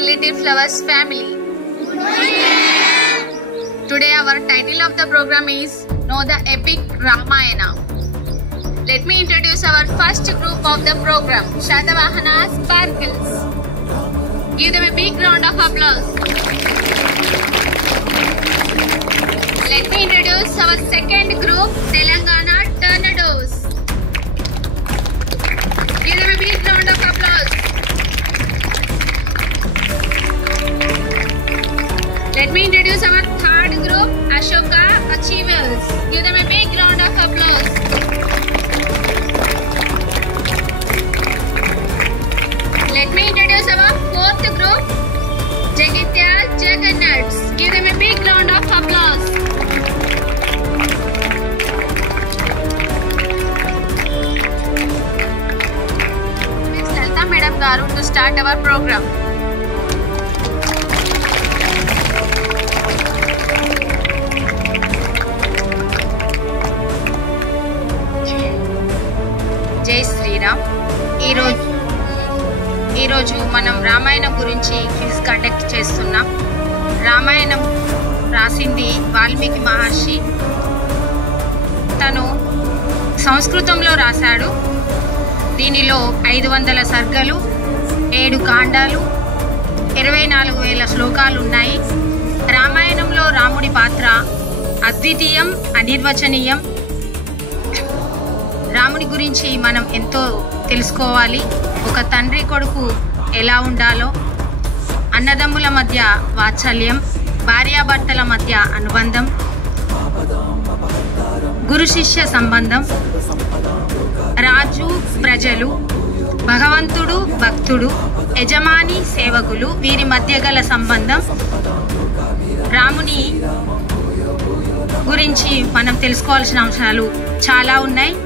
our Little Flowers family. Today our title of the program is Know the Epic Ramayana. Let me introduce our first group of the program, Shatavahana Sparkles. Give them a big round of applause. Let me introduce our second group, Telangana Tornadoes. Give them a big round of applause. Let me introduce our third group, Ashoka Achievers. Give them a big round of applause. Let me introduce our fourth group, Jagitya Juggernauts. Give them a big round of applause. Next, Lalita Madam Garu to start our program. జై శ్రీరామ్. ఈరోజు మనం రామాయణం గురించి quiz conduct చేస్తున్నాం. రామాయణం రాసింది వాల్మీకి మహర్షి. తను సంస్కృతంలో రాశాడు. దీనిలో 500 సర్గలు, 7 కాండాలు, 24,000 శ్లోకాలు ఉన్నాయి. రామాయణంలో రాముడి పాత్ర అద్వితీయం, అనిర్వచనీయం. రాముడి గురించి మనం ఎంతో తెలుసుకోవాలి. ఒక తండ్రి కొడుకు ఎలా ఉండాలో, అన్నదమ్ముల మధ్య వాత్సల్యం, భార్యాభర్తల మధ్య అనుబంధం, గురు శిష్య సంబంధం, రాజు ప్రజలు, భగవంతుడు భక్తుడు, యజమాని సేవకులు, వీరి మధ్య గల సంబంధం. రాముని గురించి మనం తెలుసుకోవాల్సిన అంశాలు చాలా ఉన్నాయి.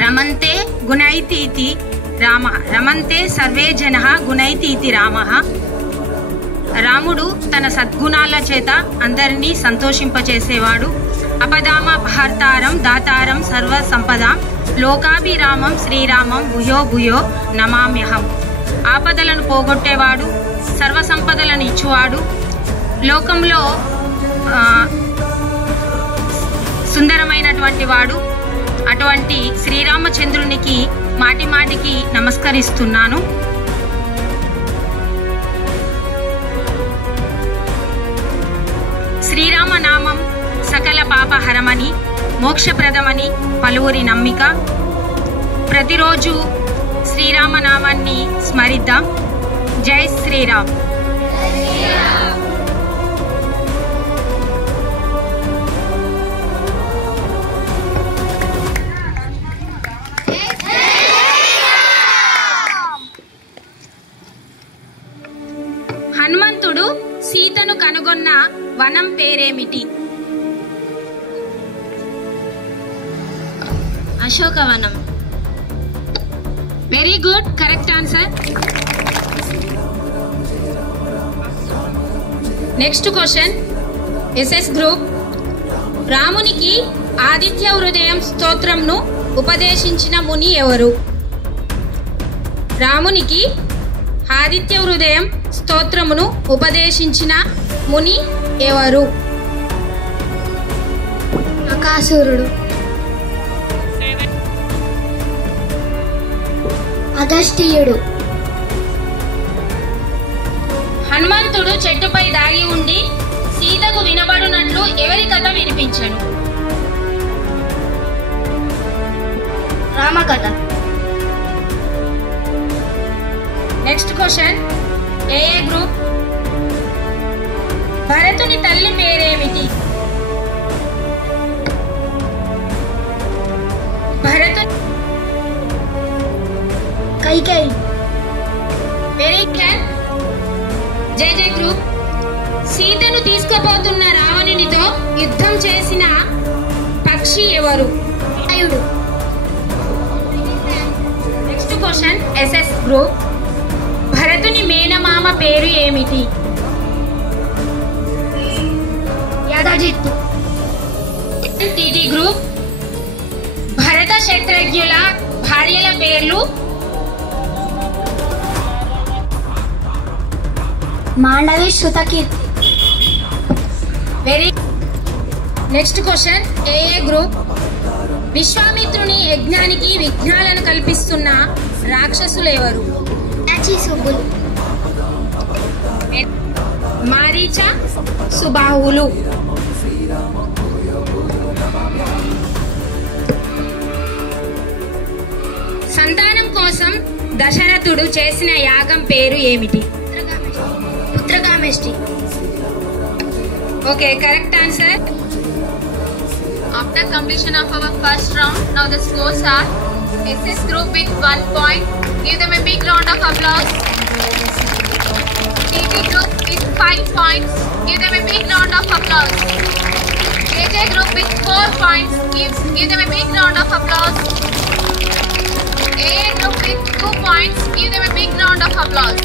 రమంతే గుణైతీతి రామ, రమంతే సర్వే జనః గుణైతీతి రామః. రాముడు తన సద్గుణాల చేత అందరినీ సంతోషింపచేసేవాడు. అపదామ భర్తారం దాతారం సర్వ సంపదాం లోకాభిరామం శ్రీరామం భూయో భూయో నమామ్యహం. ఆపదలను పోగొట్టేవాడు, సర్వ సంపదలను ఇచ్చువాడు, లోకంలో సుందరమైనటువంటి వాడు. అటువంటి శ్రీరామచంద్రునికి మాటి మాటికి నమస్కరిస్తున్నాను. శ్రీరామనామం సకల పాపహరమని, మోక్షప్రదమని పలువురి నమ్మిక. ప్రతిరోజు శ్రీరామనామాన్ని స్మరిద్దాం. జై శ్రీరామ్. హనుమంతుడు సీతను కనుగొన్న వనం పేరేమిటి? అశోకవనం. Very good, correct answer. Next question, SS group. రామునికి ఆదిత్య హృదయం స్తోత్రంను ఉపదేశించిన ముని ఎవరు? రామునికి ఆదిత్య హృదయం స్తోత్రమును ఉపదేశించిన ముని ఎవరు? అకాసురుడు. అగస్త్యుడు. హనుమంతుడు చెట్టుపై దాగి ఉండి సీతకు వినబడునట్లు ఎవరి కథ వినిపించను? రామకథ. Next question, AA group. భరతుని తల్లి పేరేమిటి? భరతు Kaikeyi. Very clear. J J group. సీతను తీసుకుపోతున్న రావణునితో యుద్ధం చేసిన పక్షి ఎవరు? ఆయుడు. Next question, SS group. భరతుని మేనమామ పేరు ఏమిటి? యాదజిత్తు. TT group. భరత శత్రుఘ్నుల భార్యల పేర్లు? Mandavi Shrutakirti. Very next question. A group. విశ్వామిత్రుని యజ్ఞానికి విఘ్నాలను కల్పిస్తున్న రాక్షసులు ఎవరు? సుబ్బులు. మారీచ, సుబాహులు. సంతానం కోసం దశరథుడు చేసిన యాగం పేరు ఏమిటి? Putrakameshti. Okay, correct answer. After completion of our first round, now the scores are SS group with 1 point. Give them a big round of applause. TT group with 5 points. Give them a big round of applause. JJ group with 4 points. Give them a big round of applause. AA group with 2 points. Give them a big round of applause.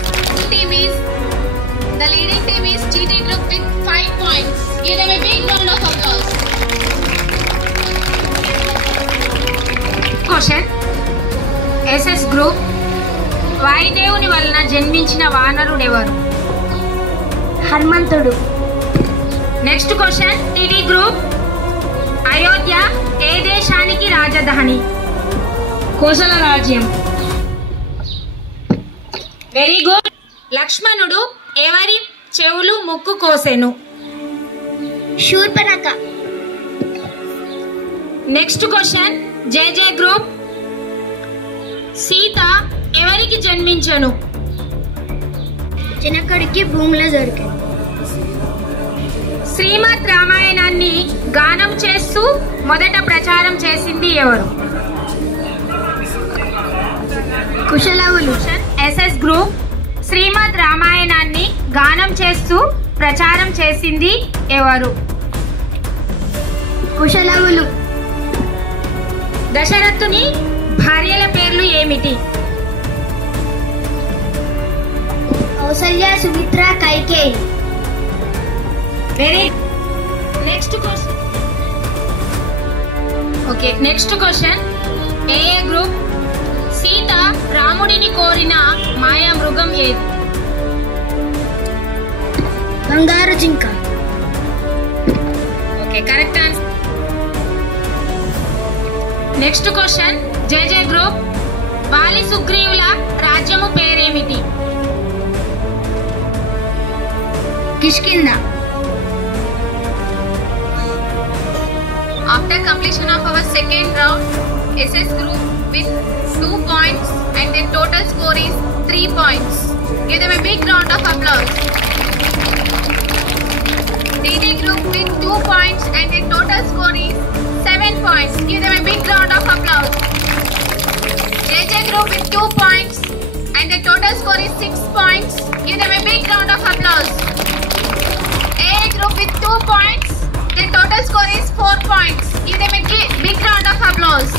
The leading team is TT group with 5 points. Give them a big round of applause. Question. SS group. వాయుదేవుని వలన జన్మించిన వానరుడెవరు? హనుమంతుడు. Next question. TD group. Ayodhya ఏ దేశానికి రాజధాని? కోసల రాజ్యం. Very good. లక్ష్మణుడు ఎవరి చెవులు ముక్కు కోసెను? Shurpanakha. Next question. JJ group. Sita ఎవరికి జన్మించను? జనకుడికి భూమిలో దొరికింది. శ్రీమద్ రామాయణాన్ని గానం చేస్తూ మొదట ప్రచారం చేసింది ఎవరు? కుశలవులు. SS group. శ్రీమద్ రామాయణాన్ని గానం చేస్తూ ప్రచారం చేసింది ఎవరు? కుశలవులు. దశరథుని భార్యల పేర్లు ఏమిటి? Kausalya, Sumitra, Kaikeyi. Very next question. Okay, next question. A group. Sita రాముడిని కోరిన మాయా మృగం ఏది? బంగారు జింక. Okay, correct answer. Next question. JJ group. Vali సుగ్రీవుల రాజ్యము పేరేమిటి? Kishkindha. After completion of our second round, SS group with 2 points and their total score is 3 points. Give them a big round of applause. DD group with 2 points and their total score is 7 points. Give them a big round of applause. JJ group with 2 points and their total score is 6 points. Give them a big round of applause. AA group with 2 points. Their total score is 4 points. Give them a big round of applause.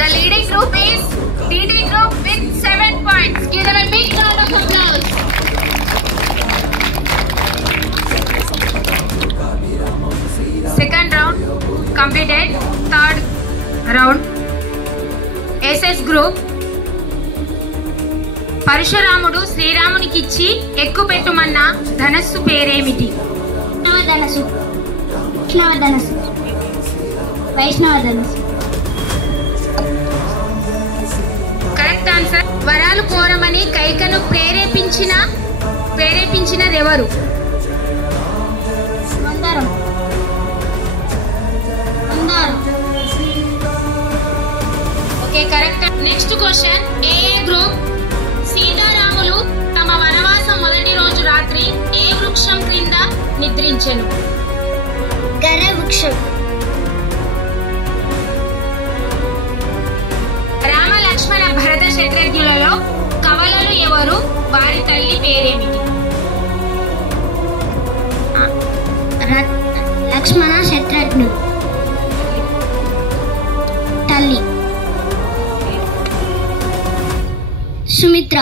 The leading group is DD group with 7 points. Give them a big round of applause. Second round completed. Third round. SS group. పరశురాముడు శ్రీరామునికిచ్చి ఎక్కుపెట్టుమన్న ధనస్సు పేరేమిటి? ధనస్సు. వైష్ణవ ధనస్సు. వైష్ణవ ధనస్సు. Correct answer. వరాలు కోరమని కైకను ప్రేరేపించినదెవరు? మందారం. Okay, correct. Next question. A group. సీతారాములు తమ వనవాసం మొదటి రోజు రాత్రి ఏ వృక్షం క్రింద నిద్రించెను? గర వృక్షం. రామ లక్ష్మణ భరత శత్రుఘ్నులలో కవలలు ఎవరు? వారి తల్లి పేరేమిటి? లక్ష్మణ శత్రుఘ్నుడు. తల్లి Sumitra.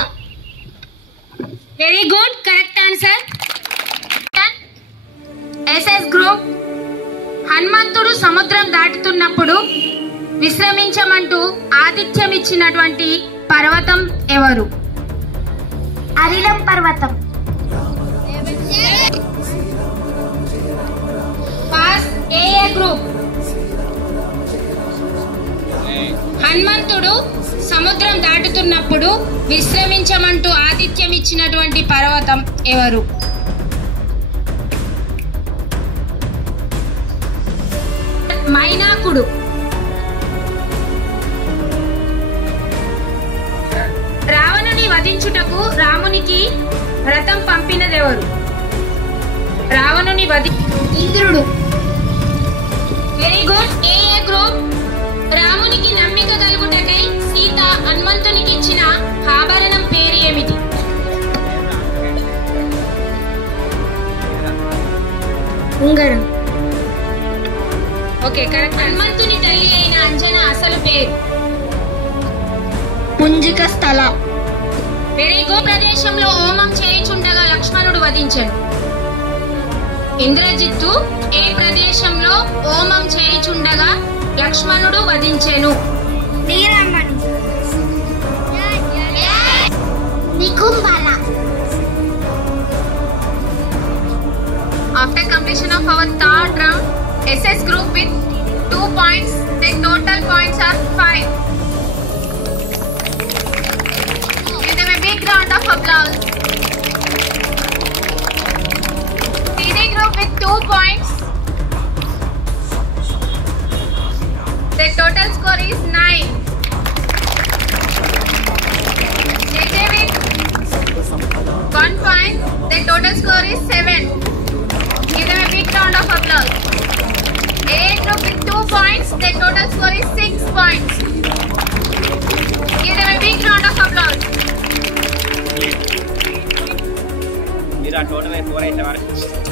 Very good, correct answer. SS group. హనుమంతుడు సముద్రం దాటుతున్నప్పుడు విశ్రమించమంటూ ఆతిథ్యం ఇచ్చినటువంటి పర్వతం ఎవరు? అరిలం పర్వతం. పాస్ ఏ గ్రూప్. హనుమంతుడు సముద్రం దాటుతున్నప్పుడు విశ్రమించమంటూ ఆతిథ్యం ఇచ్చినటువంటి పర్వతం ఎవరు? మైనాకుడు. రావణుని వధించుటకు రామునికి రథం పంపినదెవరు? రావణుని ఇంద్రుడు. Very good. A group. రామునికి నమ్మిక కలుగుటకై సీత హనుమంతునికి ఇచ్చిన ఆభరణం పేరు ఏమిటి? ఉంగరం. Okay, correct. హనుమంతుని తల్లి అయిన అంజన అసలు పేరు? పుంజిక స్థల. Very good. ప్రదేశంలో హోమం చేయుచుండగా లక్ష్మణుడు వధించెను. ఇంద్రజిత్తు ఏ ప్రదేశంలో హోమం చేయుచుండగా లక్ష్మణుడు వధించెను? నీలమణి. నికుంభల. After completion of our third round, SS group with 2 points, the total points are 5. Give them a big round of applause. TD group with 2 points. The total score is 9. JJ with 1 point. The total score is 7. Give them a big round of applause. A group with 2 points. The total score is 6 points. Give them a big round of applause.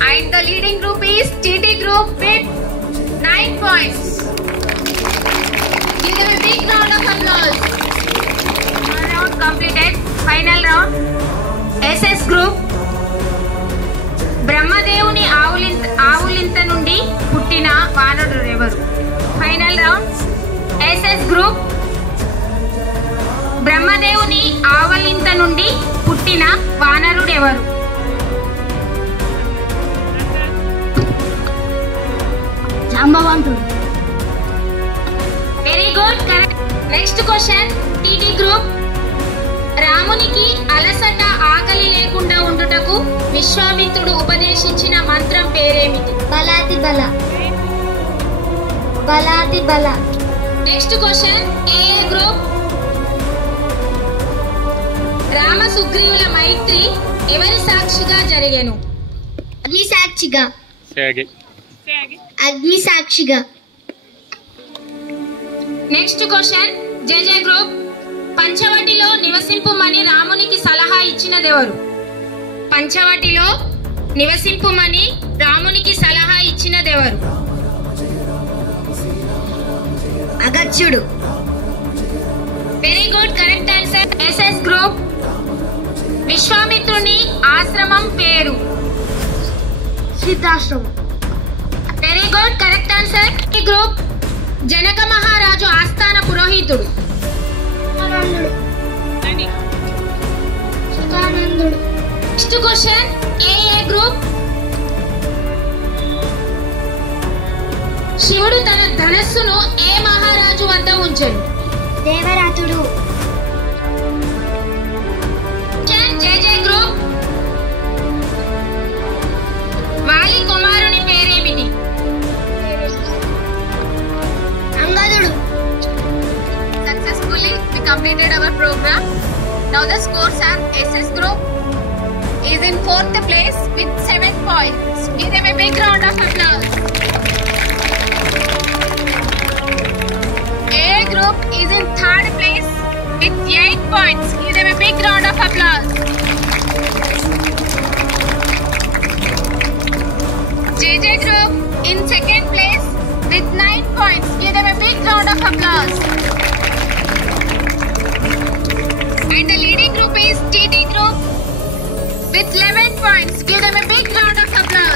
And the leading group is TT group with 9 points. Give them a big round of applause. One round completed. Final round. SS group. బ్రహ్మదేవుని ఆవులింత నుండి పుట్టిన వానరుడు ఎవరు? Final round. SS group. బ్రహ్మదేవుని ఆవులింత నుండి పుట్టిన వానరుడు ఎవరు? జాంబవంతుడు. Very good, correct. Next question. TT group. రామునికి అలసట ఆకలి లేకుండా ఉండుటకు విశ్వామిత్రుడు ఉపదేశించిన మంత్రం పేరేమిటి? బలాది బల. బలాది బల. Next question. A group. రామ సుగ్రీవుల మైత్రి ఎవరి సాక్షిగా జరిగెను? అగ్ని సాక్షిగా. అగ్ని సాక్షిగా. Next question. JJ group. పంచవటిలో నివసింపుమని రామునికి సలహా ఇచ్చినదెవరు? పంచవటిలో నివసింపుమని రామునికి సలహా ఇచ్చినదెవరు? అగత్యుడు. Very good, correct answer. SS group. విశ్వామిత్రుని ఆశ్రమం పేరు? సిద్ధాశ్రమం. Very good, correct answer. E group. Janaka మహారాజు ఆస్థాన పురోహితుడు? సుధానందుడు. Next question. A group. శివుడు తన ధనస్సును ఏ మహారాజు వద్ద ఉంచెను? దేవరాతుడు. జేజే గ్రూప్. వాలి కుమారుని పేరేమిటి? అంగదుడు. Successfully we completed our program. Now the scores are: SS group is in 4th place with 7 points. Give them a big round of applause. A group is in 3rd place with 8 points. Give them a big round of applause. JJ group in 2nd place with 9 points. Give them a big round of applause. And the leading group is TT group with 11 points. Give them a big round of applause.